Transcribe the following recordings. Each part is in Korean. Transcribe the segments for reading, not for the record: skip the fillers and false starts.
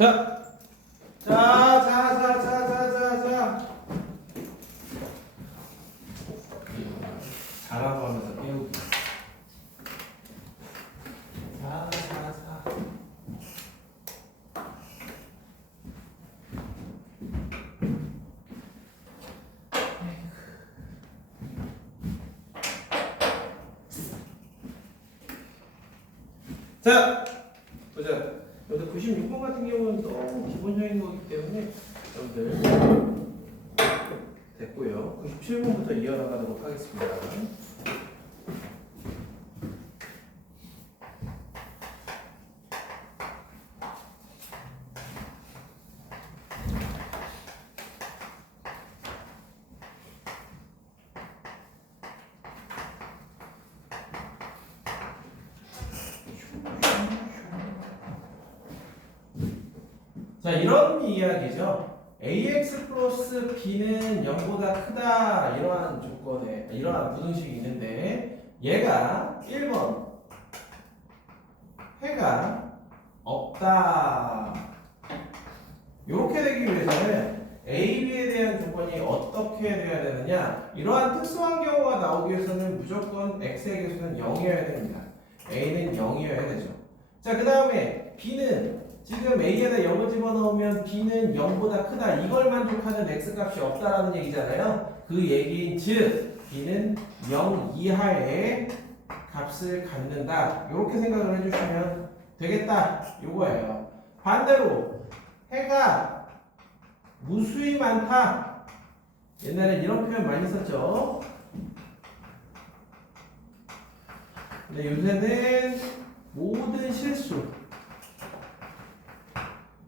자, 자. 자라고 하면서 깨우기. 자. 자, 보자. 여기 96번 같은 경우는 너무 기본적인 거기 때문에 여러분들 됐고요. 97번부터 이어나가도록 하겠습니다. 자, 이런 이야기죠. ax 플러스 b는 0보다 크다. 이러한 조건에, 이러한 부등식이 있는데, 얘가 1번, 해가 없다. 이렇게 되기 위해서는 a, b에 대한 조건이 어떻게 돼야 되느냐? 이러한 특수한 경우가 나오기 위해서는 무조건 x의 개수는 0이어야 됩니다. a는 0이어야 되죠. 자, 그 다음에 b는 지금 A에다 0을 집어넣으면 B는 0보다 크다. 이걸 만족하는 X값이 없다라는 얘기잖아요. 그 얘기인 즉 B는 0 이하의 값을 갖는다. 이렇게 생각을 해주시면 되겠다. 요거예요. 반대로 해가 무수히 많다. 옛날에 이런 표현 많이 썼죠. 근데 요새는 모든 실수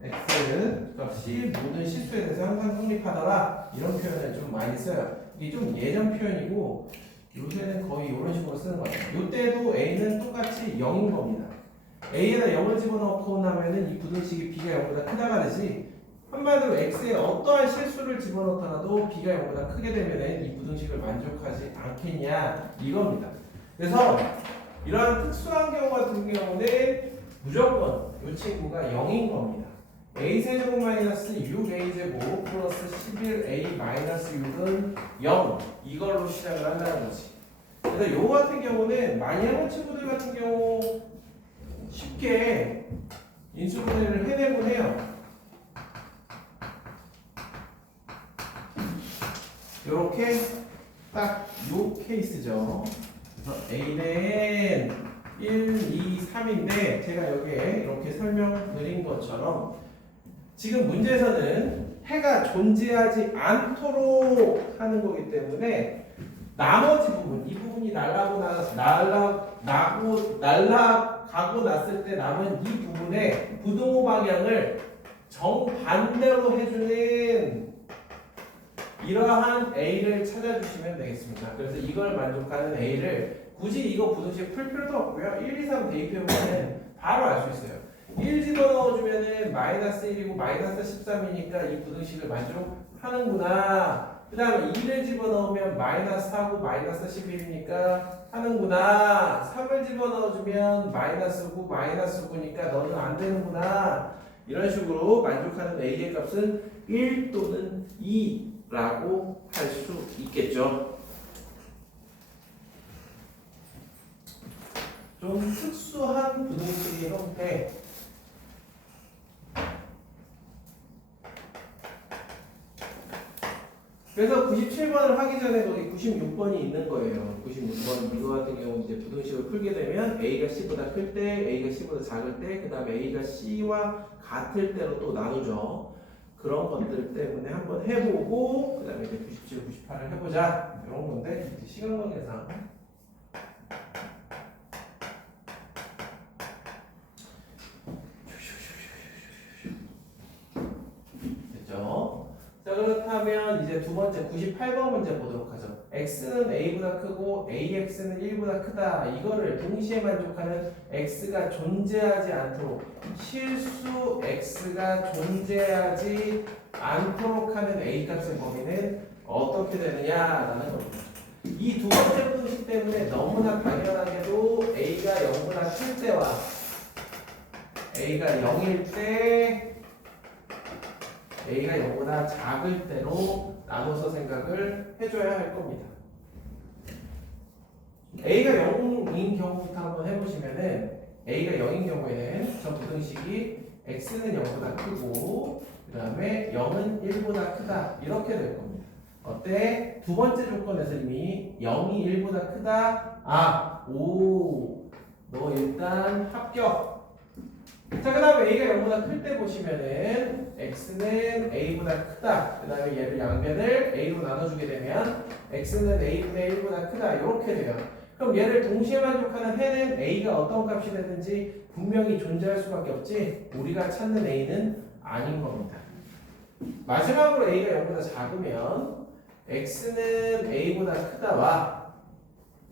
x 값이 모든 실수에 대해서 항상 성립하더라. 이런 표현을 좀 많이 써요. 이게 좀 예전 표현이고 요새는 거의 이런 식으로 쓰는 거예요. 이때도 a는 똑같이 0인 겁니다. a에다 0을 집어넣고 나면은 이 부등식이 b가 0보다 크다가 되지. 한마디로 x에 어떠한 실수를 집어넣더라도 b가 0보다 크게 되면은 이 부등식을 만족하지 않겠냐 이겁니다. 그래서 이러한 특수한 경우 같은 경우는 무조건 이 친구가 0인 겁니다. a세제곱 마이너스 6a제곱 플러스 11a 마이너스 6은 0 이걸로 시작을 한다는 거지. 그래서 요거 같은 경우는 많이 해본 친구들 같은 경우 쉽게 인수분해를 해내곤 해요. 요렇게 딱 요 케이스죠. 그래서 a는 1, 2, 3인데 제가 여기에 이렇게 설명드린 것처럼 지금 문제에서는 해가 존재하지 않도록 하는 거기 때문에 나머지 부분, 이 부분이 날아가고 났을 때 남은 이 부분의 부등호 방향을 정반대로 해주는 이러한 A를 찾아주시면 되겠습니다. 그래서 이걸 만족하는 A를 굳이 이거 부등식 풀 필요도 없고요. 1, 2, 3 대입해보면 바로 알 수 있어요. 1 집어넣어주면은 마이너스 1이고 마이너스 13이니까 이 부등식을 만족하는구나. 그 다음에 2를 집어넣으면 마이너스 4고 마이너스 11이니까 하는구나. 3을 집어넣어주면 마이너스 9, 마이너스 9니까 너는 안 되는구나. 이런 식으로 만족하는 A의 값은 1 또는 2라고 할 수 있겠죠. 좀 특수한 부등식의 형태. 그래서 97번을 하기 전에 거기 96번이 있는 거예요. 96번 이거 같은 경우 이제 부등식을 풀게 되면 A가 C보다 클 때, A가 C보다 작을 때, 그 다음에 A가 C와 같을 때로 또 나누죠. 그런 것들 때문에 한번 해보고, 그 다음에 이제 97, 98을 해보자. 이런 건데, 이제 시간 관계상. 자, 그렇다면 이제 두 번째 98번 문제 보도록 하죠. x는 a보다 크고 ax는 1보다 크다. 이거를 동시에 만족하는 x가 존재하지 않도록 실수 x가 존재하지 않도록 하는 a 값의 범위는 어떻게 되느냐라는 겁니다. 이 두 번째 분식 때문에 너무나 당연하게도 a가 0보다 클 때와 a가 0일 때 a가 0보다 작을 때로 나눠서 생각을 해줘야 할 겁니다. a가 0인 경우부터 한번 해보시면은 a가 0인 경우에는 저 부등식이 x는 0보다 크고 그 다음에 0은 1보다 크다 이렇게 될 겁니다. 어때? 두 번째 조건에서 이미 0이 1보다 크다. 너 일단 합격. 자, 그 다음에 a가 0보다 클 때 보시면은 x는 a보다 크다. 그 다음에 얘를 양변을 a로 나눠주게 되면 x는 a분의 1보다 크다. 이렇게 돼요. 그럼 얘를 동시에 만족하는 해는 a가 어떤 값이 되든지 분명히 존재할 수밖에 없지 우리가 찾는 a는 아닌 겁니다. 마지막으로 a가 0보다 작으면 x는 a보다 크다와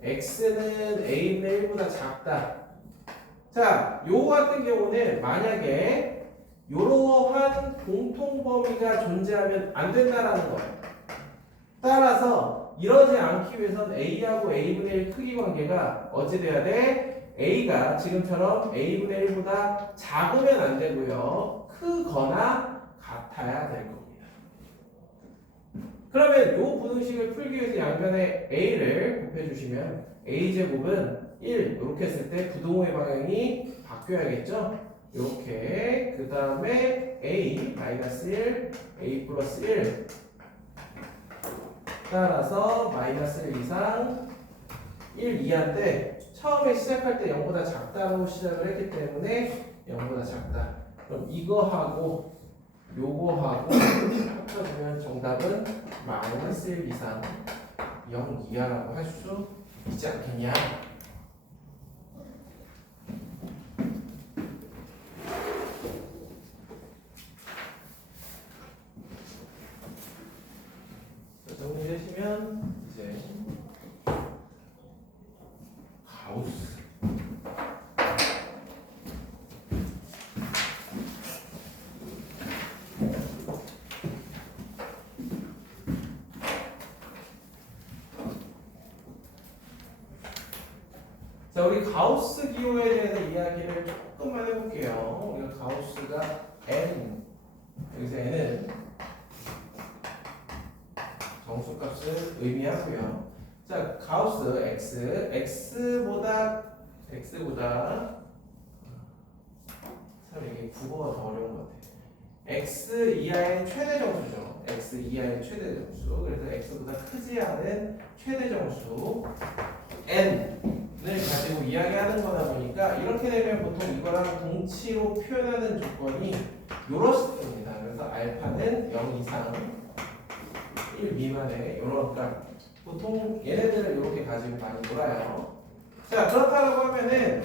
x는 a분의 1보다 작다. 자, 요거 같은 경우는 만약에 이러한 공통 범위가 존재하면 안 된다라는 거예요. 따라서 이러지 않기 위해선 a하고 a분의 1 크기 관계가 어찌 돼야 돼? a가 지금처럼 a분의 1보다 작으면 안 되고요. 크거나 같아야 될 겁니다. 그러면 이 부등식을 풀기 위해서 양변에 a를 곱해주시면 a제곱은 1 이렇게 했을 때 부동호의 방향이 바뀌어야겠죠? 이렇게 그 다음에 a 마이너스 1 a 플러스 1 따라서 마이너스 1 이상 1 이하인데 처음에 시작할 때 0보다 작다고 시작을 했기 때문에 0보다 작다. 그럼 이거하고 요거하고 합쳐주면 정답은 마이너스 1 이상 0 이하라고 할 수 있지 않겠냐? 정리되시면 이제 가우스 자, 우리 가우스 기호에 대해서 이야기를 조금만 해볼게요. 우리가 가우스가 n 여기서 n은 정수값을 의미하고요. 자, 가우스 x보다 참 이게 국어가 더 어려운 것 같아요. x 이하의 최대 정수죠. x 이하의 최대 정수. 그래서 x보다 크지 않은 최대 정수 n을 가지고 이야기하는 거다 보니까 이렇게 되면 보통 이거랑 동치로 표현하는 조건이 요렇습니다. 그래서 알파는 0 이상 1 미만의 이런 값. 보통 얘네들은 이렇게 가지고 많이 놀아요. 자, 그렇다고 하면은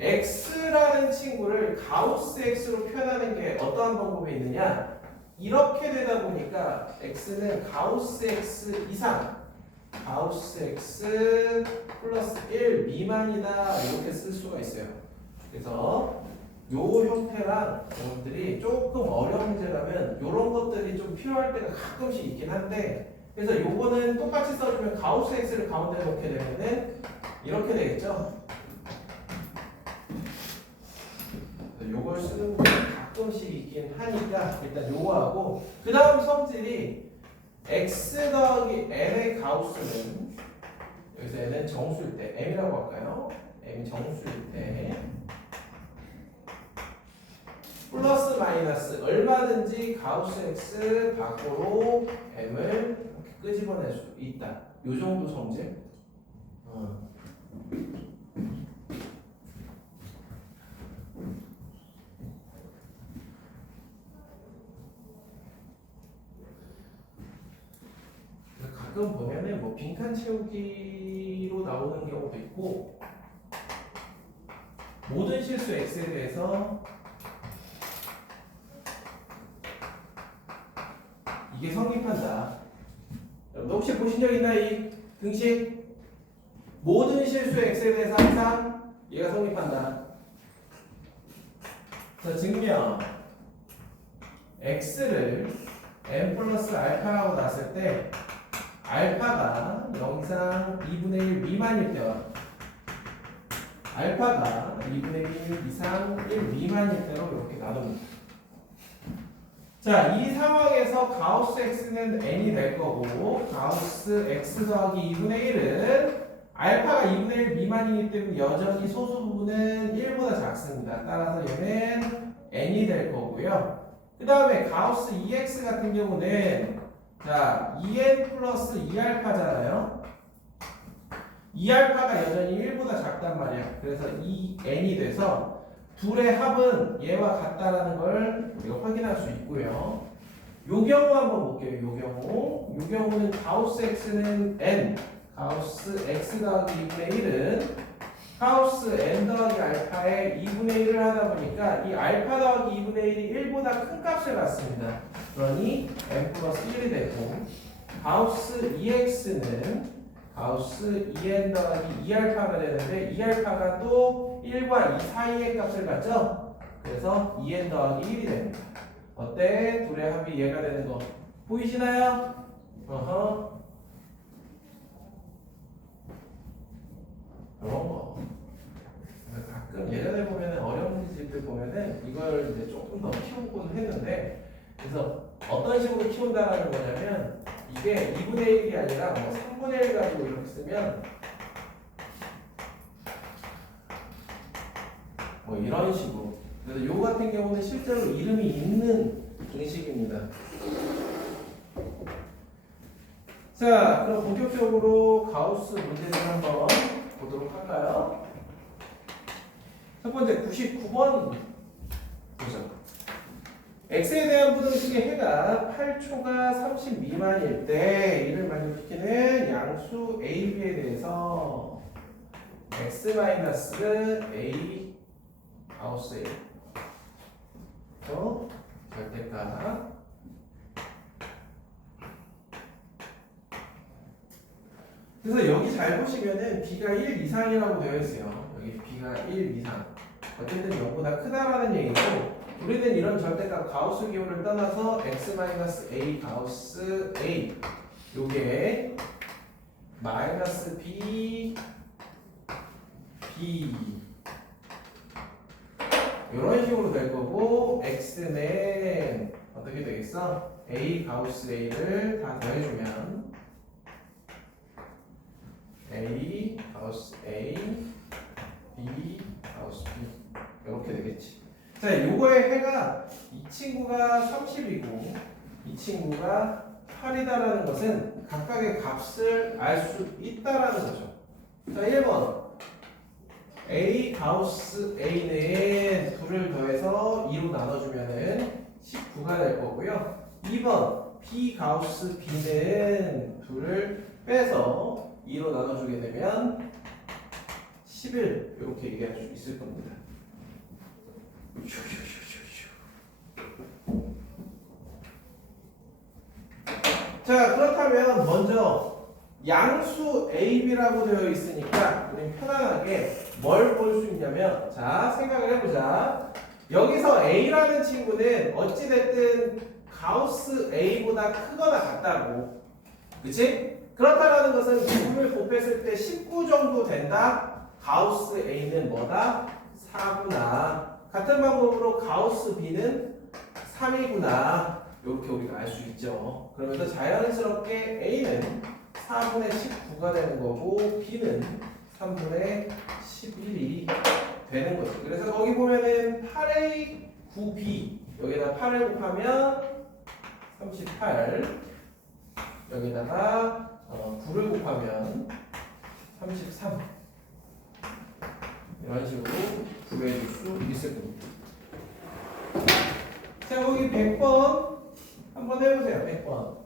x라는 친구를 가우스 x로 표현하는 게 어떠한 방법이 있느냐? 이렇게 되다 보니까 x는 가우스 x 이상, 가우스 x 플러스 1 미만이다 이렇게 쓸 수가 있어요. 그래서 요 형태랑 이것들이 조금 어려운 문제라면 이런 것들이 좀 필요할 때가 가끔씩 있긴 한데 그래서 요거는 똑같이 써주면 가우스 x를 가운데 놓게 되면은 이렇게 되겠죠. 요걸 쓰는 게 가끔씩 있긴 하니까 일단 요거하고 그 다음 성질이 x 더하기 m의 가우스는 여기서 n은 정수일 때 m이라고 할까요? m이 정수일 때 플러스 마이너스 얼마든지 가우스 x 밖으로 m을 이렇게 끄집어낼 수 있다. 요 정도 성질. 가끔 보면은 뭐 빈칸 채우기로 나오는 경우도 있고 모든 실수 x에 대해서 이게 성립한다. 여러분 혹시 보신 적 있나 이 등식? 모든 실수 x에 대해서 항상 얘가 성립한다. 자, 증명 x를 m 플러스 알파라고 놨을 때 알파가 0 이상 2분의 1 미만일 때와 알파가 2분의 1 이상 1 미만일 때로 이렇게 나눕니다. 자, 이 상황에서 가우스 x는 n이 될 거고 가우스 x 더하기 2분의 1은 알파가 2분의 1 미만이기 때문에 여전히 소수 부분은 1보다 작습니다. 따라서 얘는 n이 될 거고요. 그 다음에 가우스 2x 같은 경우는 자 2n 플러스 2알파잖아요. 2알파가 여전히 1보다 작단 말이야. 그래서 2n이 돼서 둘의 합은 얘와 같다라는 걸 우리가 확인할 수 있고요. 요 경우 한번 볼게요. 요 경우는 가우스 x는 n, 가우스 x 더하기 2분의 1은 가우스 n 더하기 알파의 2분의 1을 하다 보니까 이 알파 더하기 2분의 1이 1보다 큰 값을 갖습니다. 그러니 n 플러스 1이 되고 가우스 2x는 가우스 2n 더하기 2알파가 되는데 2알파가 또 1과 2 사이의 값을 갖죠? 그래서 2n 더하기 1이 됩니다. 어때? 둘의 합이 얘가 되는 거 보이시나요? 어허. 이런 거. 가끔 예전에 보면은 어려운 문제집들 보면은 이걸 이제 조금 더 키우곤 했는데 그래서 어떤 식으로 키운다라는 거냐면 이게 2분의 1이 아니라 뭐 3분의 1 가지고 이렇게 쓰면 뭐 이런 식으로. 그래서 요 같은 경우는 실제로 이름이 있는 공식입니다. 자, 그럼 본격적으로 가우스 문제를 한번 보도록 할까요? 첫 번째 99번 보죠. x에 대한 부등식의 해가 8초가 30 미만일 때 이를 만족시키는 양수 a, b에 대해서 x-a 가우스 a 절대값 그래서 여기 잘 보시면은 b가 1 이상이라고 되어 있어요. 여기 b가 1 이상 어쨌든 0보다 크다라는 얘기고 우리는 이런 절대값 가우스 기호를 떠나서 x-a 가우스 a 요게 마이너스 b 이런 식으로 될 거고 x는 어떻게 되겠어? a 가우스 a를 다 더해주면 a 가우스 a b 가우스 b 이렇게 되겠지. 자, 요거의 해가 이 친구가 30이고 이 친구가 8이다라는 것은 각각의 값을 알 수 있다라는 거죠. 자, 1번 a 가우스 a는 2를 더해서 2로 나눠주면은 19가 될 거고요. 2번 b 가우스 b는 2를 빼서 2로 나눠주게 되면 11 이렇게 얘기할 수 있을 겁니다. 자, 그렇다면 먼저 양수 AB라고 되어 있으니까 우리 편안하게 뭘 볼 수 있냐면 자, 생각을 해보자. 여기서 A라는 친구는 어찌됐든 가우스 A보다 크거나 같다고, 그치? 그렇다라는 것은 부분을 곱했을 때 19 정도 된다. 가우스 A는 뭐다? 4구나. 같은 방법으로 가우스 B는 3이구나. 이렇게 우리가 알 수 있죠. 그러면서 자연스럽게 A는 4분의 19가 되는 거고 B는 3분의 11이 되는 거죠. 그래서 거기 보면은 8A 9B 여기다 8을 곱하면 38 여기다가 9를 곱하면 33 이런 식으로 구해줄 수 있을 겁니다. 자, 거기 100번 한번 해보세요. 100번.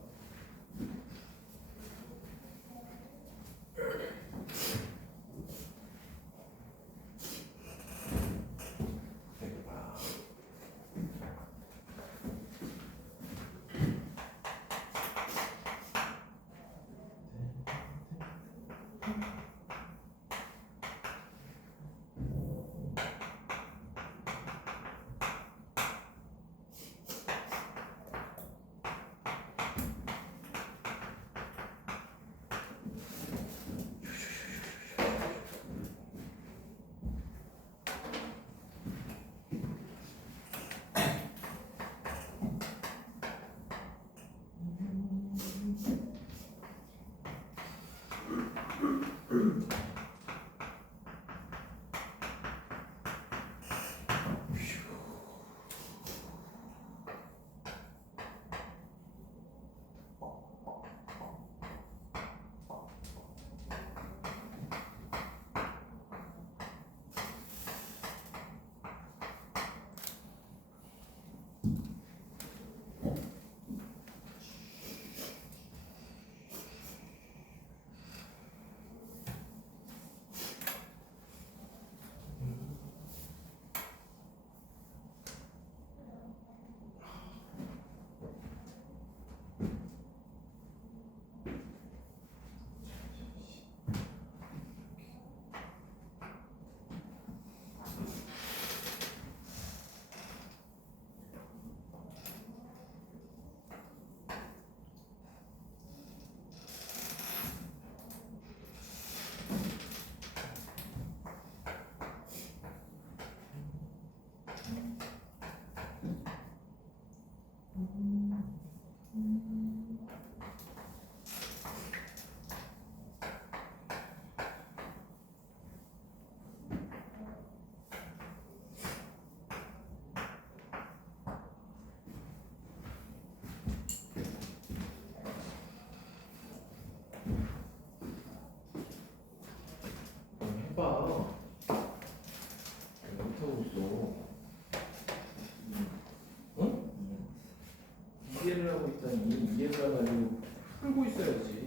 있더니 이해가 가지고 풀고 있어야지.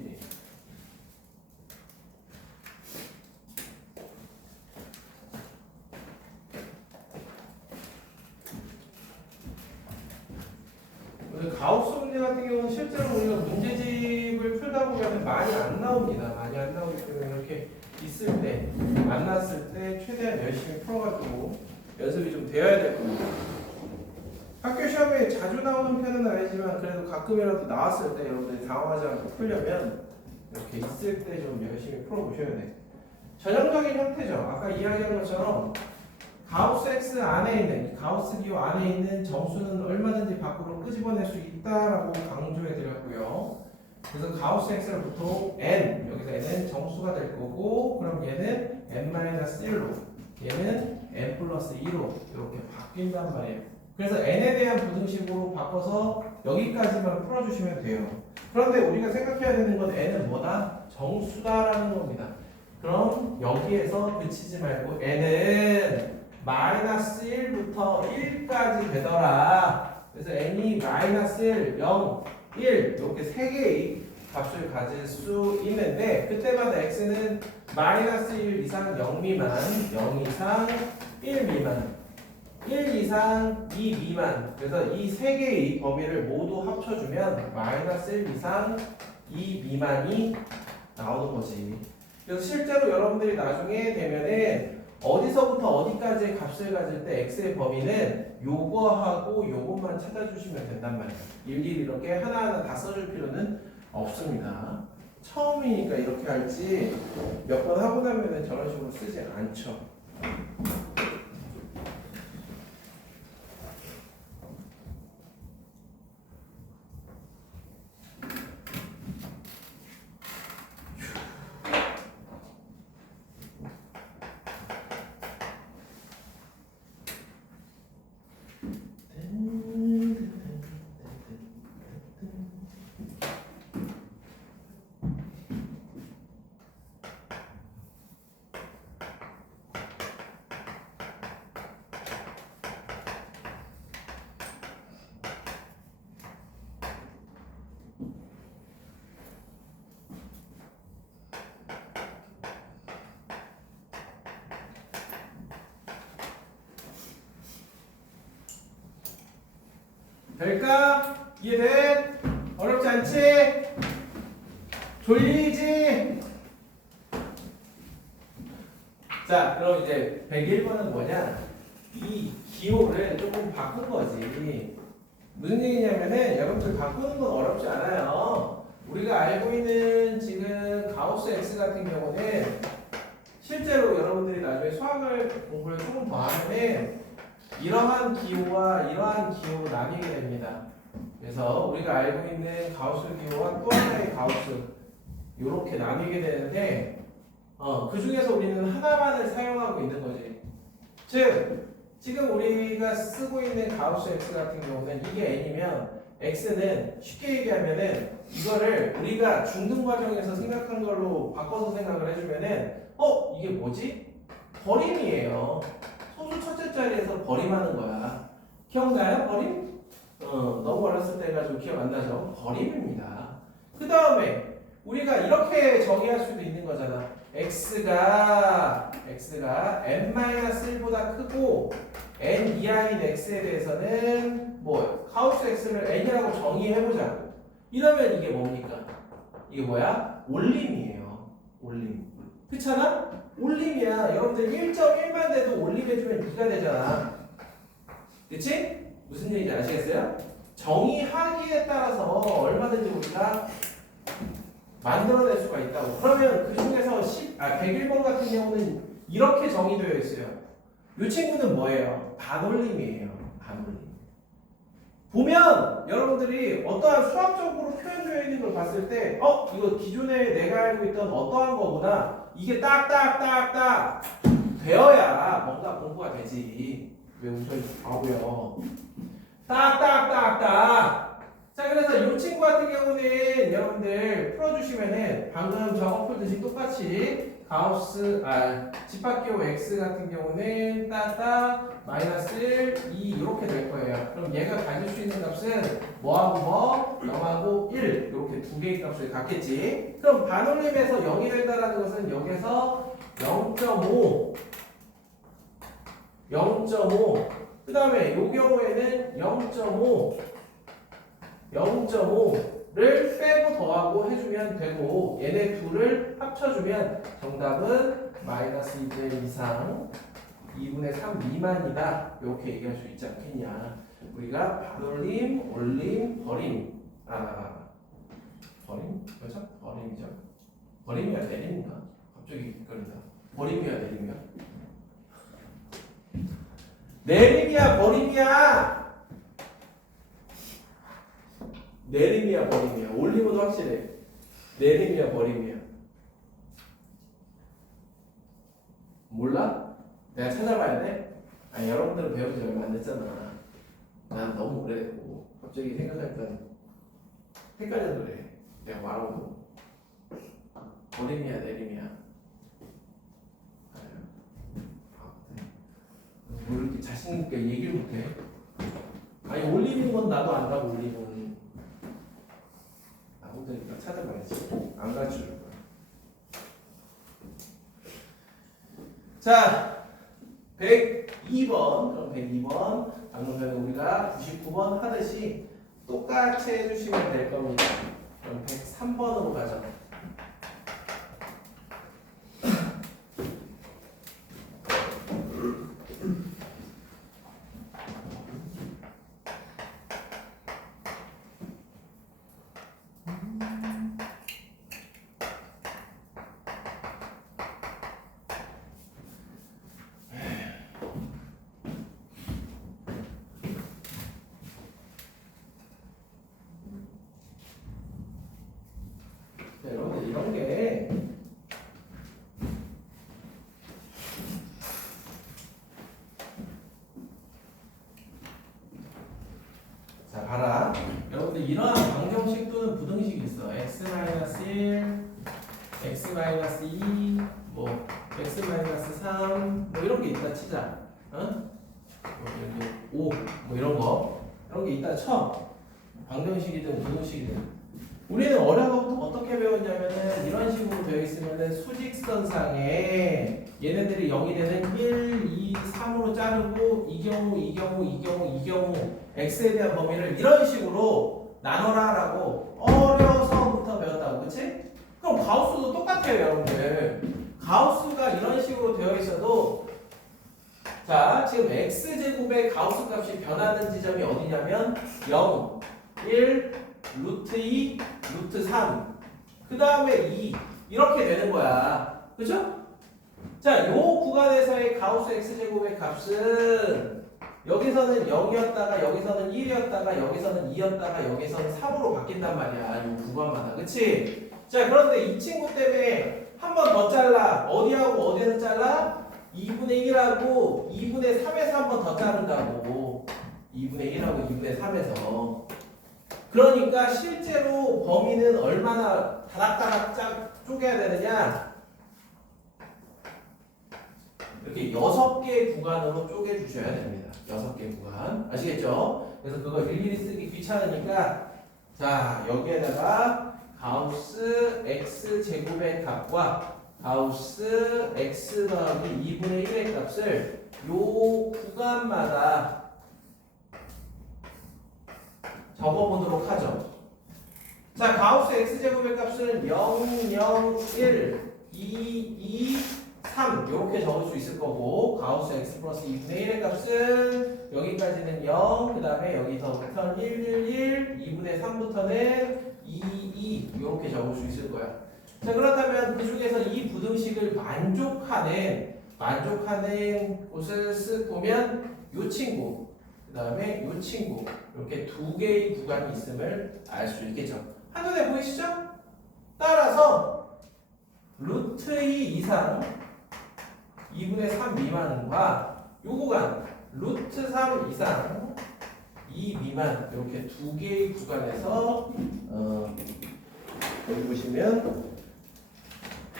가우스 문제 같은 경우는 실제로 우리가 문제집을 풀다 보면 많이 안 나옵니다. 많이 안 나오기 때문에 이렇게 있을 때, 만났을 때 최대한 열심히 풀어가지고 연습이 좀 되어야 될 겁니다. 학교 시험에 자주 나오는 편은 아니지만 그래도 가끔이라도 나왔을 때 여러분들이 당황하지 않고 풀려면 이렇게 있을 때 좀 열심히 풀어보셔야 돼요. 전형적인 형태죠. 아까 이야기한 것처럼 가우스 X 안에 있는, 가우스 기호 안에 있는 정수는 얼마든지 밖으로 끄집어낼 수 있다라고 강조해 드렸고요. 그래서 가우스 X를 보통 n, 여기서 n은 정수가 될 거고, 그럼 얘는 n-1로, 얘는 n 플러스 2로 이렇게 바뀐단 말이에요. 그래서 n에 대한 부등식으로 바꿔서 여기까지만 풀어주시면 돼요. 그런데 우리가 생각해야 되는 건 n은 뭐다? 정수다라는 겁니다. 그럼 여기에서 그치지 말고 n은 마이너스 1부터 1까지 되더라. 그래서 n이 마이너스 1, 0, 1 이렇게 세 개의 값을 가질 수 있는데 그때마다 x는 마이너스 1 이상 0 미만, 0 이상 1 미만, 1 이상 2 미만. 그래서 이 세 개의 범위를 모두 합쳐주면 마이너스 1 이상 2 미만이 나오는 거지. 그래서 실제로 여러분들이 나중에 되면은 어디서부터 어디까지의 값을 가질 때 x의 범위는 요거하고 요것만 찾아주시면 된단 말이에요. 일일이 이렇게 하나하나 다 써줄 필요는 없습니다. 처음이니까 이렇게 할지 몇 번 하고 나면은 저런 식으로 쓰지 않죠. 될까? 이해돼? 어렵지 않지? 졸리지? 자, 그럼 이제 101번은 뭐냐? 이 기호를 조금 바꾼 거지. 무슨 얘기냐면은 여러분들 바꾸는 건 어렵지 않아요. 우리가 알고 있는 지금 가우스 X 같은 경우는 실제로 여러분들이 나중에 수학을 공부를 조금 더 하면은 이러한 기호와 이러한 기호로 나뉘게 됩니다. 그래서 우리가 알고 있는 가우스 기호와 또 하나의 가우스 이렇게 나뉘게 되는데 그 중에서 우리는 하나만을 사용하고 있는 거지. 즉 지금 우리가 쓰고 있는 가우스 X 같은 경우는 이게 n이면 x는 쉽게 얘기하면은 이거를 우리가 중등 과정에서 생각한 걸로 바꿔서 생각을 해주면은 이게 뭐지? 버림이에요. 소수 첫째 자리에서 버림하는 거야. 기억나요? 버림? 너무 어렸을 때 가지고 기억 안 나죠? 버림입니다. 그 다음에 우리가 이렇게 정의할 수도 있는 거잖아. x가 n-1보다 크고 n 이하인 x에 대해서는 뭐 가우스 x를 n이라고 정의해보자고. 이러면 이게 뭡니까? 이게 뭐야? 올림이에요. 올림. 그렇잖아? 올림이야. 여러분들 1.1만 돼도 올림해주면 2가 되잖아. 그치? 무슨 얘기인지 아시겠어요? 정의하기에 따라서 얼마든지 우리가 만들어낼 수가 있다고. 그러면 그 중에서 101번 같은 경우는 이렇게 정의되어 있어요. 이 친구는 뭐예요? 반올림이에요. 반올림. 보면 여러분들이 어떠한 수학적으로 표현되어 있는 걸 봤을 때 이거 기존에 내가 알고 있던 어떠한 거구나. 이게 딱딱딱딱 되어야 뭔가 공부가 되지. 왜 웃어요? 바보요. 딱딱딱딱. 자, 그래서 이 친구 같은 경우는 여러분들 풀어주시면은 방금 저거 풀듯이 똑같이 집합기호 x 같은 경우는 따따 마이너스 1, 2 이렇게 될 거예요. 그럼 얘가 가질 수 있는 값은 뭐하고 뭐? 0하고 1 이렇게 두 개의 값을 갖겠지. 그럼 반올림에서 0이 된다라는 것은 여기서 0.5 그 다음에 이 경우에는 0.5를 빼고 더하고 해주면 되고 얘네 둘을 합쳐주면 정답은 마이너스 2점 이상 2분의 3 미만이다 이렇게 얘기할 수 있지 않겠냐. 우리가 반올림, 올림, 버림 버림? 그렇죠? 버림이죠. 버림이야 내림인가? 갑자기 헷갈린다. 버림이야 내림이야? 내림이야 버림이야? 내림이야 버림이야. 올림은 확실해. 내림이야 버림이야. 몰라? 내가 찾아봐야 돼? 아니 여러분들은 배운 지 얼마 안 됐잖아. 난 너무 오래됐고 갑자기 생각하니까 헷갈려서 그래. 내가 말하고 버림이야 내림이야? 뭐 이렇게 자신있게 얘기를 못해? 아니 올리는 건 나도 안다고. 올리는 나보다 찾아봐야지. 안 가르쳐줄 거야. 자 102번. 그럼 102번 방금 전에 우리가 99번 하듯이 똑같이 해주시면 될 겁니다. 그럼 103번으로 가자. 여러분들 이런 게 자 봐라. 여러분들 이러한 방정식 또는 부등식이 있어. x-1, x-2, 뭐 x-3 뭐 이런 게 있다 치자. 어? 여기 5 뭐 이런 게 있다 쳐. 방정식이든 부등식이든. 우리는 어려서부터 어떻게 배웠냐면은 이런 식으로 되어 있으면은 수직선상에 얘네들이 0이 되는 1, 2, 3으로 자르고 이 경우 x에 대한 범위를 이런 식으로 나눠라라고 어려서부터 배웠다고. 그치? 그럼 가우스도 똑같아요 여러분들. 가우스가 이런 식으로 되어 있어도 자 지금 x제곱의 가우스 값이 변하는 지점이 어디냐면 0, 1, 루트 2, 루트 3, 그 다음에 2 이렇게 되는 거야. 그죠? 자, 요 구간에서의 가우스 x제곱의 값은 여기서는 0이었다가 여기서는 1이었다가 여기서는 2였다가 여기서는 3으로 바뀐단 말이야. 요 구간마다. 그치? 자, 그런데 이 친구 때문에 한 번 더 잘라. 어디하고 어디에서 잘라? 2분의 1하고 2분의 3에서 한 번 더 자른다고. 2분의 1하고 2분의 3에서. 그러니까 실제로 범위는 얼마나 다닥다닥 쪼개야 되느냐? 이렇게 6개의 구간으로 쪼개주셔야 됩니다. 6개의 구간. 아시겠죠? 그래서 그거 일일이 쓰기 귀찮으니까 자 여기에다가 가우스 x제곱의 값과 가우스 x 더하기 2분의 1의 값을 요 구간마다 적어보도록 하죠. 자, 가우스 x제곱의 값은 0, 0, 1, 2, 2, 3 이렇게 적을 수 있을 거고 가우스 x 플러스 2분의 1의 값은 여기까지는 0, 그 다음에 여기서부터는 1, 1, 1, 2분의 3부터는 2, 2 이렇게 적을 수 있을 거야. 자, 그렇다면 그 중에서 이 부등식을 만족하는 곳을 쓱 보면 요 친구, 그 다음에 요 친구 이렇게 두 개의 구간이 있음을 알 수 있겠죠. 한눈에 보이시죠? 따라서 루트 2 이상 2분의 3 미만과 요 구간 루트 3 이상 2 미만 이렇게 두 개의 구간에서 여기 보시면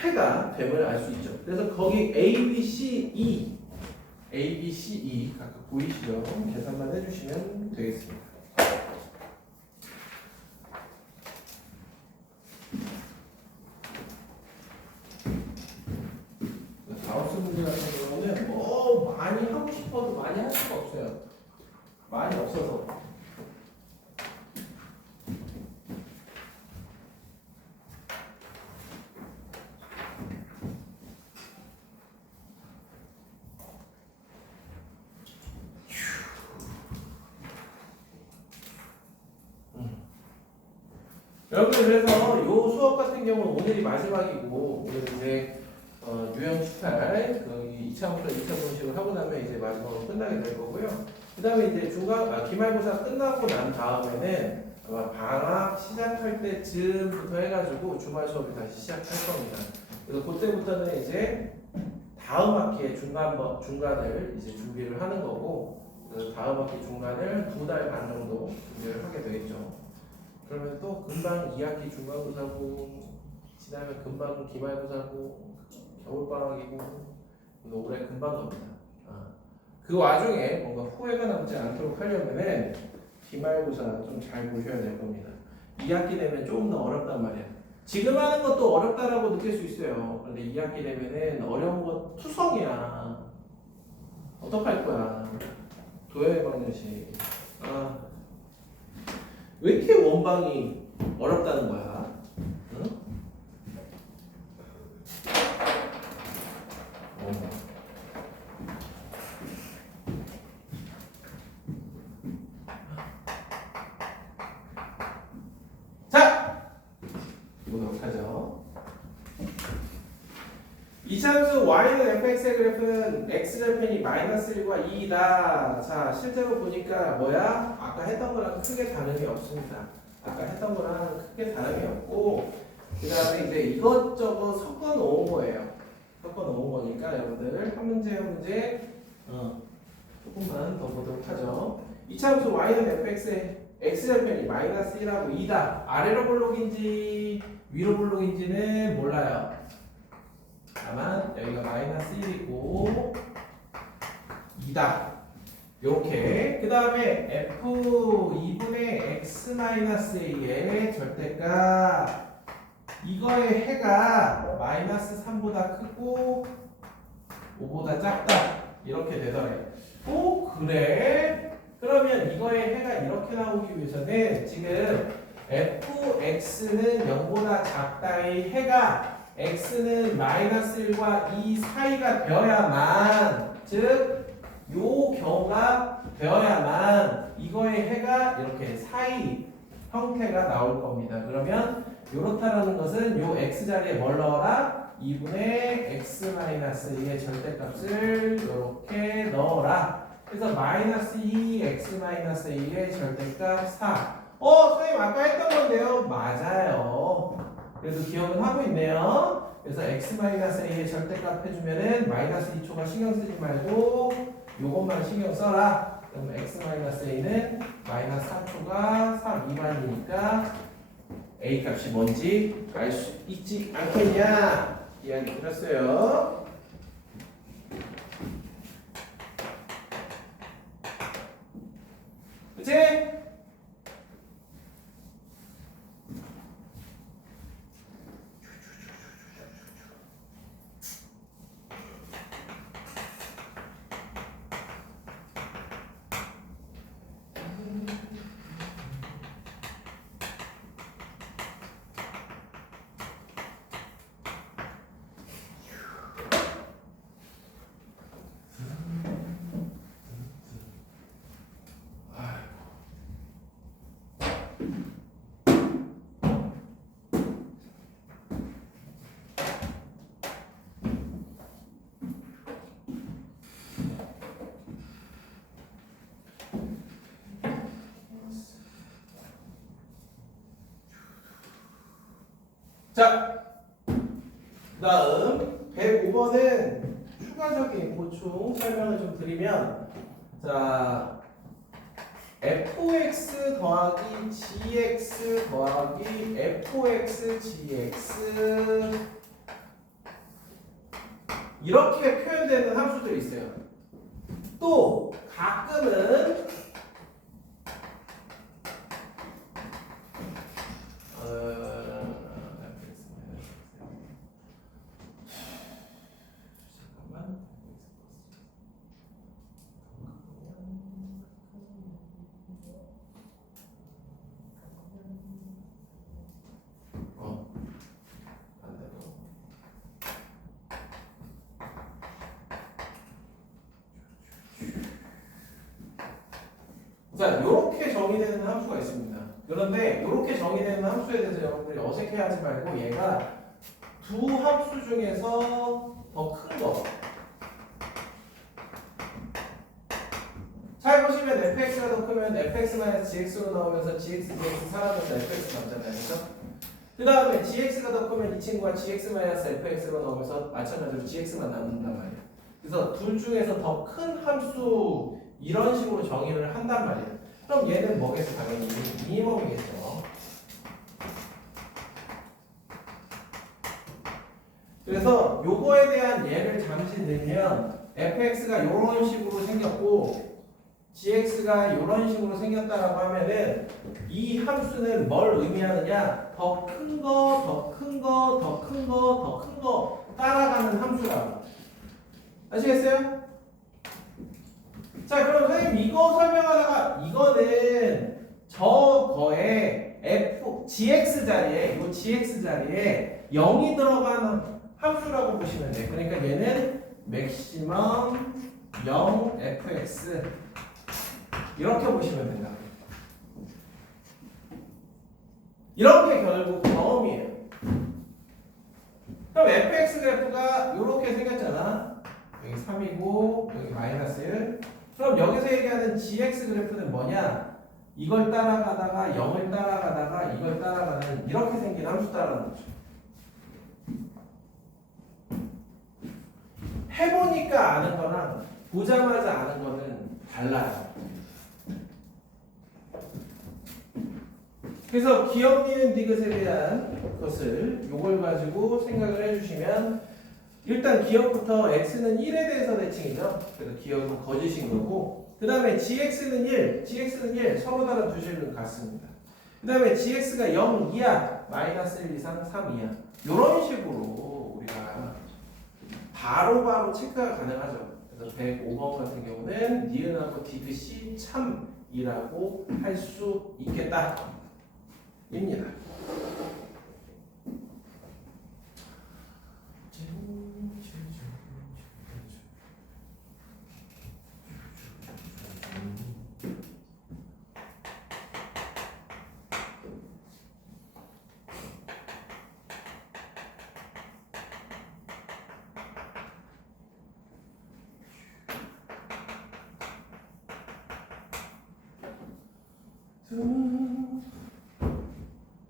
해가 됨을 알 수 있죠. 그래서 거기 A, B, C, E, A, B, C, E 각각 보이시죠? 계산만 해주시면 되겠습니다. 가우스 문제 같은 경우는 뭐 많이 하고 싶어도 많이 할 수가 없어요. 많이 없어서. 여러분 그래서 요 수업 같은 경우는 오늘이 마지막이고 오늘 이제 유형 18 그 2차 함수 2차 공식을 하고 나면 이제 마지막으로 끝나게 될 거고요. 그 다음에 이제 기말고사 끝나고 난 다음에는 아마 방학 시작할 때쯤부터 해가지고 주말 수업이 다시 시작할 겁니다. 그래서 그때부터는 이제 다음 학기에 중간을 이제 준비를 하는 거고 그래서 다음 학기 중간을 2달 반 정도 준비를 하게 되겠죠. 그러면 또 금방 2학기 중간고사고 지나면 금방 기말고사고 겨울방학이고 올해 금방 갑니다. 그 와중에 뭔가 후회가 남지 않도록 하려면은 기말고사 좀 잘 보셔야 될 겁니다. 2학기 되면 조금 더 어렵단 말이야. 지금 하는 것도 어렵다라고 느낄 수 있어요. 그런데 2학기 되면은 어려운 거 투성이야. 어떡할 거야. 도형의 방정식. 왜 이렇게 원방이 어렵다는 거야? 응? 원방. 자! 보도록 하죠. 이차함수 y는 fx의 그래프는 x절편이 -1과 2이다. 자, 실제로 보니까 뭐야? 아까 했던 거랑 크게 다름이 없습니다. 아까 했던 거랑 크게 다름이 없고 그 다음에 이제 이것저것 섞어 놓은 거예요. 섞어 놓은 거니까 여러분들 한 문제 한 문제 조금만 더 보도록 하죠. 이차함수 y는 fx의 x절편이 -1하고 2다. 아래로 볼록인지 위로 볼록인지는 몰라요. 다만 여기가 -1이고 2다. 요렇게 그 다음에 f 2분의 x-a의 절대값 이거의 해가 -3보다 크고 5보다 작다 이렇게 되더래. 오 그래? 그러면 이거의 해가 이렇게 나오기 위해서는 지금 fx는 0보다 작다의 해가 x는 -1과 2 사이가 되어야만 즉 요 경우가 되어야만 이거의 해가 이렇게 사이 형태가 나올 겁니다. 그러면 요렇다라는 것은 요 x자리에 뭘 넣어라? 2분의 x-2의 절대값을 이렇게 넣어라. 그래서 -2 x-a의 절대값 4. 선생님 아까 했던 건데요. 맞아요. 그래도 기억은 하고 있네요. 그래서 x-a의 절대값 해주면은 -2초가 신경 쓰지 말고 요것만 신경 써라. 그럼 x-a는 -4초가 3 미만이니까 a 값이 뭔지 알 수 있지 않겠냐? 이야기 들었어요. 그치? 자, 다음 105번은 추가적인 보충 설명을 좀 드리면 자 fx 더하기 gx 더하기 fx gx 이렇게 표현되는 함수들이 있어요. 또 가끔은 자, 이렇게 정의되는 함수가 있습니다. 그런데 이렇게 정의되는 함수에 대해서 여러분들이 어색해하지 말고 얘가 두 함수 중에서 더 큰 거. 잘 보시면 fx가 더 크면 fx-gx로 나오면서 gx, dx 사라져서 fx 남잖아요. 그죠? 그 다음에 gx가 더 크면 이 친구가 gx-fx로 나오면서 마찬가지로 gx만 남는단 말이에요. 그래서 둘 중에서 더 큰 함수 이런 식으로 정의를 한단 말이에요. 그럼 얘는 뭐겠어? 당연히 미니멈이겠죠. 그래서 요거에 대한 예를 잠시 들면 fx가 이런 식으로 생겼고 gx가 이런 식으로 생겼다라고 하면은 이 함수는 뭘 의미하느냐? 더 큰 거, 더 큰 거, 더 큰 거, 더 큰 거 따라가는 함수라고. 아시겠어요? 자, 그럼 선생님 이거 설명하다가 이거는 저거에 gx 자리에 이 gx 자리에 0이 들어가는 함수라고 보시면 돼요. 그러니까 얘는 맥시멈 0 fx 이렇게 보시면 된다. 이렇게 결국 경험이에요. 그럼 fx 그래프가 이렇게 생겼잖아. 여기 3이고 여기 마이너스 1. 그럼 여기서 얘기하는 gx 그래프는 뭐냐? 이걸 따라가다가 0을 따라가다가 이걸 따라가는 이렇게 생긴 함수 따라가는 거죠. 해보니까 아는 거랑 보자마자 아는 거는 달라요. 그래서 기억, 니은, 디귿에 대한 것을 요걸 가지고 생각을 해주시면 일단 기억부터 x는 1에 대해서 대칭이죠. 그래서 기억은 거짓인 거고 그 다음에 gx는 1 서로 다른 두 실은 같습니다. 그 다음에 gx가 0 이하 마이너스 1 이상 3 이하 이런 식으로 우리가 바로바로 체크가 가능하죠. 그래서 105번 같은 경우는 니은하고 디귿이 참이라고 할 수 있겠다 입니다.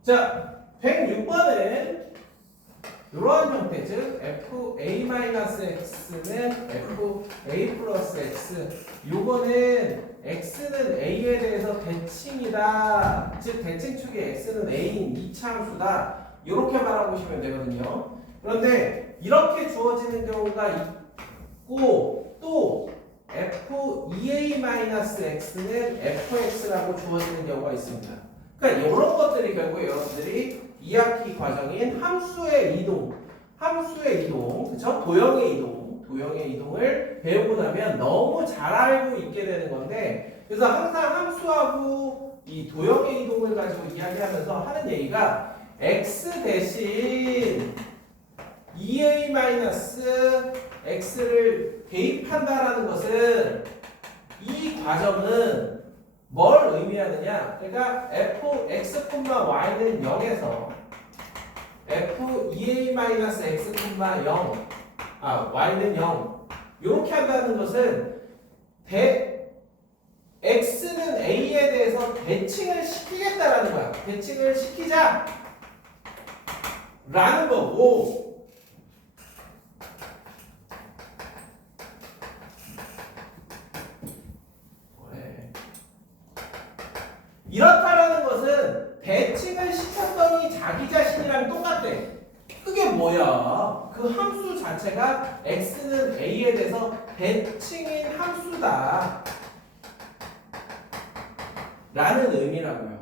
자, 106번은 이러한 형태, 즉 fa-x는 fa 플러스 x 요거는 x는 a에 대해서 대칭이다. 즉 대칭축의 x는 a인 2차 함수다. 이렇게 말해보시면 되거든요. 그런데 이렇게 주어지는 경우가 있고 또 f2a-x는 fx라고 주어지는 경우가 있습니다. 그러니까 이런 것들이 결국 여러분들이 2학기 과정인 함수의 이동, 그쵸? 도형의 이동을 배우고 나면 너무 잘 알고 있게 되는 건데, 그래서 항상 함수하고 이 도형의 이동을 가지고 이야기하면서 하는 얘기가 x 대신 2a-x를 대입한다라는 것은 이 과정은 뭘 의미하느냐? 그러니까 fx,y는 0에서 f2a-x,0 y는 0 이렇게 한다는 것은 x는 a에 대해서 대칭을 시키겠다라는 거야. 대칭을 시키자 라는 거고 이렇다라는 것은 대칭을 시켰더니 자기 자신이랑 똑같대. 그게 뭐야? 그 함수 자체가 x는 a에 대해서 대칭인 함수다 라는 의미라고요.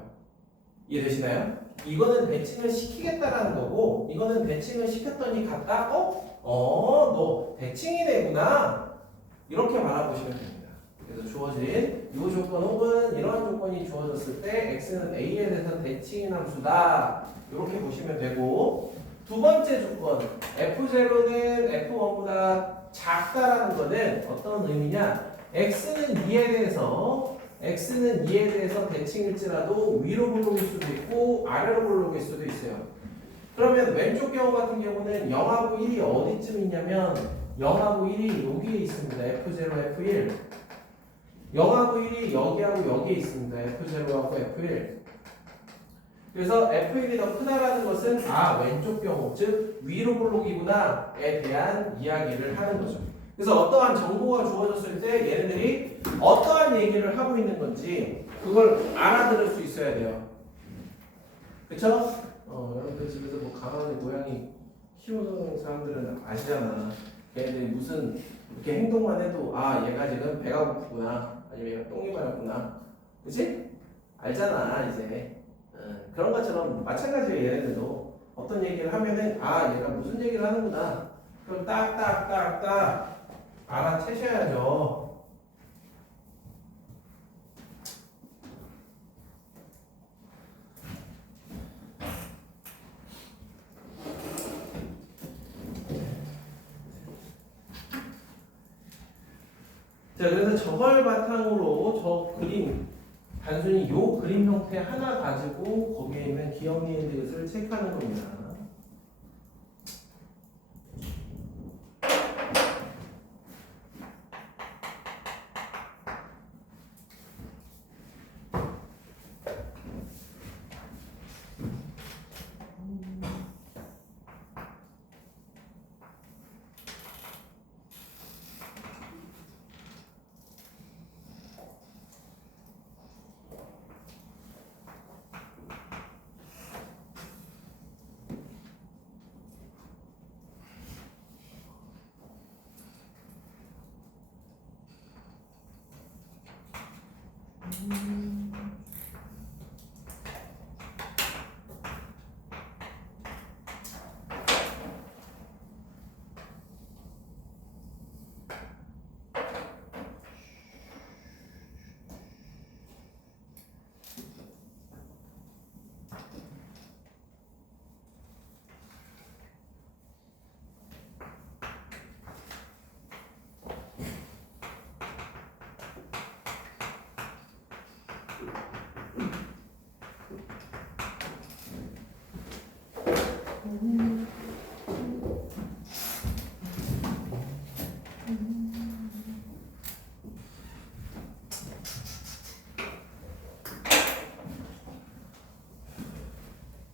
이해되시나요? 이거는 대칭을 시키겠다라는 거고, 이거는 대칭을 시켰더니 갔다 너 대칭인 애구나 이렇게 바라보시면 됩니다. 그래서 주어진 이 조건 혹은 이러한 조건이 주어졌을 때 x는 a에 대해서 대칭인 함수다 이렇게 보시면 되고, 두 번째 조건 f0는 f1보다 작다라는 거는 어떤 의미냐, x는 2에 대해서 대칭일지라도 위로 볼록일 수도 있고 아래로 볼록일 수도 있어요. 그러면 왼쪽 경우 같은 경우는 0하고 1이 어디쯤 있냐면 0하고 1이 여기에 있습니다. f0, f1 0하고 1이 여기하고 여기에 있습니다. f0하고 f1. 그래서 f1이 더 크다라는 것은 왼쪽 경우, 즉 위로 볼록이구나에 대한 이야기를 하는 거죠. 그래서 어떠한 정보가 주어졌을 때 얘네들이 어떠한 얘기를 하고 있는 건지 그걸 알아들을 수 있어야 돼요. 그쵸? 여러분들 집에서 뭐 강아지, 고양이 키우는 사람들은 아시잖아. 얘네들이 무슨 이렇게 행동만 해도 얘가 지금 배가 고프구나, 아니면 얘가 똥이 마렵구나, 그치? 알잖아 이제. 그런 것처럼 마찬가지예요. 얘네들도 어떤 얘기를 하면은 얘가 무슨 얘기를 하는구나, 그럼 딱딱딱딱 알아채셔야죠. 자, 그래서 저걸 바탕으로 저 그림, 단순히 요 그림 형태 하나 가지고 거기에 있는 기억니들을 체크하는 겁니다.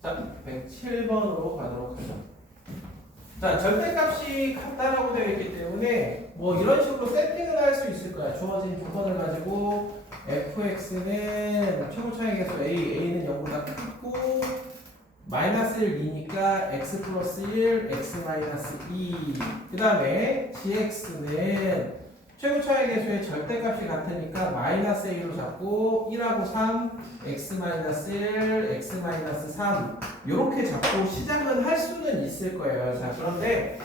자, 107번으로 가도록 하죠. 자, 절대값이 같다라고 되어 있기 때문에 뭐 이런 식으로 세팅을 할 수 있을 거야. 주어진 조건을 가지고 fx는 최고 차이 계수 a는 0보다 크고 마이너스 1, 2니까 x 플러스 1, x 마이너스 2. 그 다음에 gx는 최고 차이 계수의 절대값이 같으니까 마이너스 a로 잡고 1하고 3, x 마이너스 1, x 마이너스 3 이렇게 잡고 시작은 할 수는 있을 거예요. 자, 그런데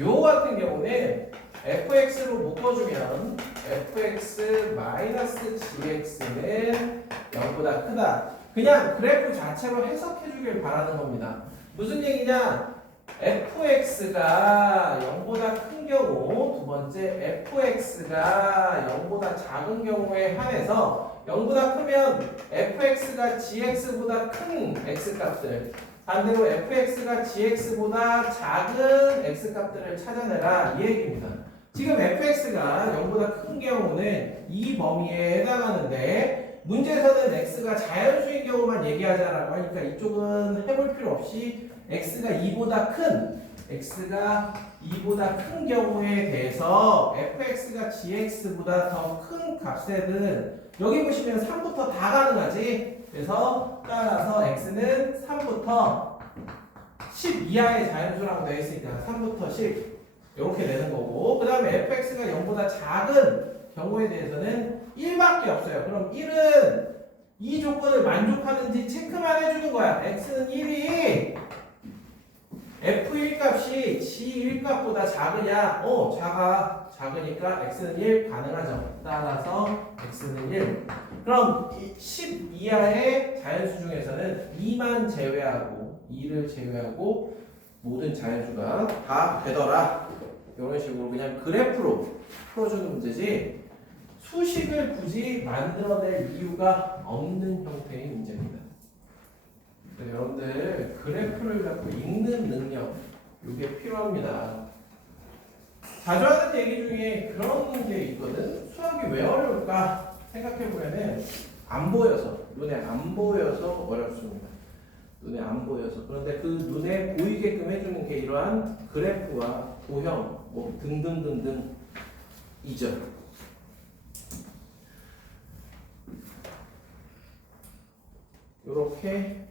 요 같은 경우는 fx로 묶어주면 fx 마이너스 gx는 0보다 크다. 그냥 그래프 자체로 해석해 주길 바라는 겁니다. 무슨 얘기냐? fx가 0보다 큰 경우, 두 번째 fx가 0보다 작은 경우에 한해서 0보다 크면 fx가 gx보다 큰 x값들, 반대로 fx가 gx보다 작은 x값들을 찾아내라 이 얘기입니다. 지금 fx가 0보다 큰 경우는 이 범위에 해당하는데 문제에서는 x가 자연수인 경우만 얘기하자라고 하니까 이쪽은 해볼 필요 없이 x가 2보다 큰 경우에 대해서 fx가 gx보다 더 큰 값에는 여기 보시면 3부터 다 가능하지. 그래서 따라서 x는 3부터 10 이하의 자연수라고 되어 있으니까 3부터 10 이렇게 되는 거고, 그 다음에 fx가 0보다 작은 경우에 대해서는 1밖에 없어요. 그럼 1은 이 조건을 만족하는지 체크만 해주는 거야. x는 1이 f1 값이 g1 값보다 작으냐? 작으니까 x는 1 가능하죠. 따라서 x는 1. 그럼 10 이하의 자연수 중에서는 2만 제외하고 2를 제외하고 모든 자연수가 다 되더라. 이런 식으로 그냥 그래프로 풀어주는 문제지 수식을 굳이 만들어낼 이유가 없는 형태의 문제입니다. 여러분들 그래프를 갖고 읽는 능력 이게 필요합니다. 자주 하는 얘기 중에 그런 게 있거든. 수학이 왜 어려울까 생각해보면은 안 보여서, 눈에 안 보여서 어렵습니다. 눈에 안 보여서. 그런데 그 눈에 보이게끔 해주는 게 이러한 그래프와 도형 뭐 등등등등 이죠. 요렇게.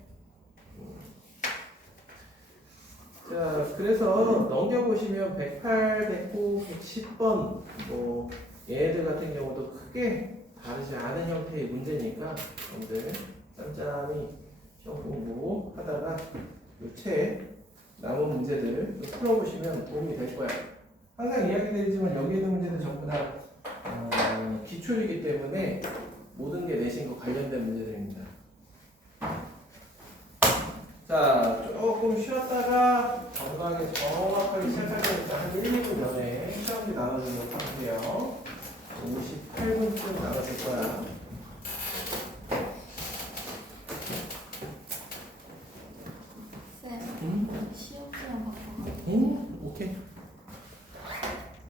자, 그래서 넘겨보시면 108, 109, 110번 뭐 얘네들 같은 경우도 크게 다르지 않은 형태의 문제니까 여러분들 짬짬이 시험 공부하다가 요 책 남은 문제들 풀어보시면 도움이 될 거야. 항상 이야기드리지만 여기에 있는 문제들 전부 다 기출이기 때문에 모든 게 내신과 관련된 문제들입니다. 자, 조금 쉬었다가 건강하게 정확하게 시작할 테니까 한 1, 2분 전에 시험지 나눠주도록 할게요. 58분쯤 나눠줄 거야. 쌤, 시험지만 바꿔. 오케이.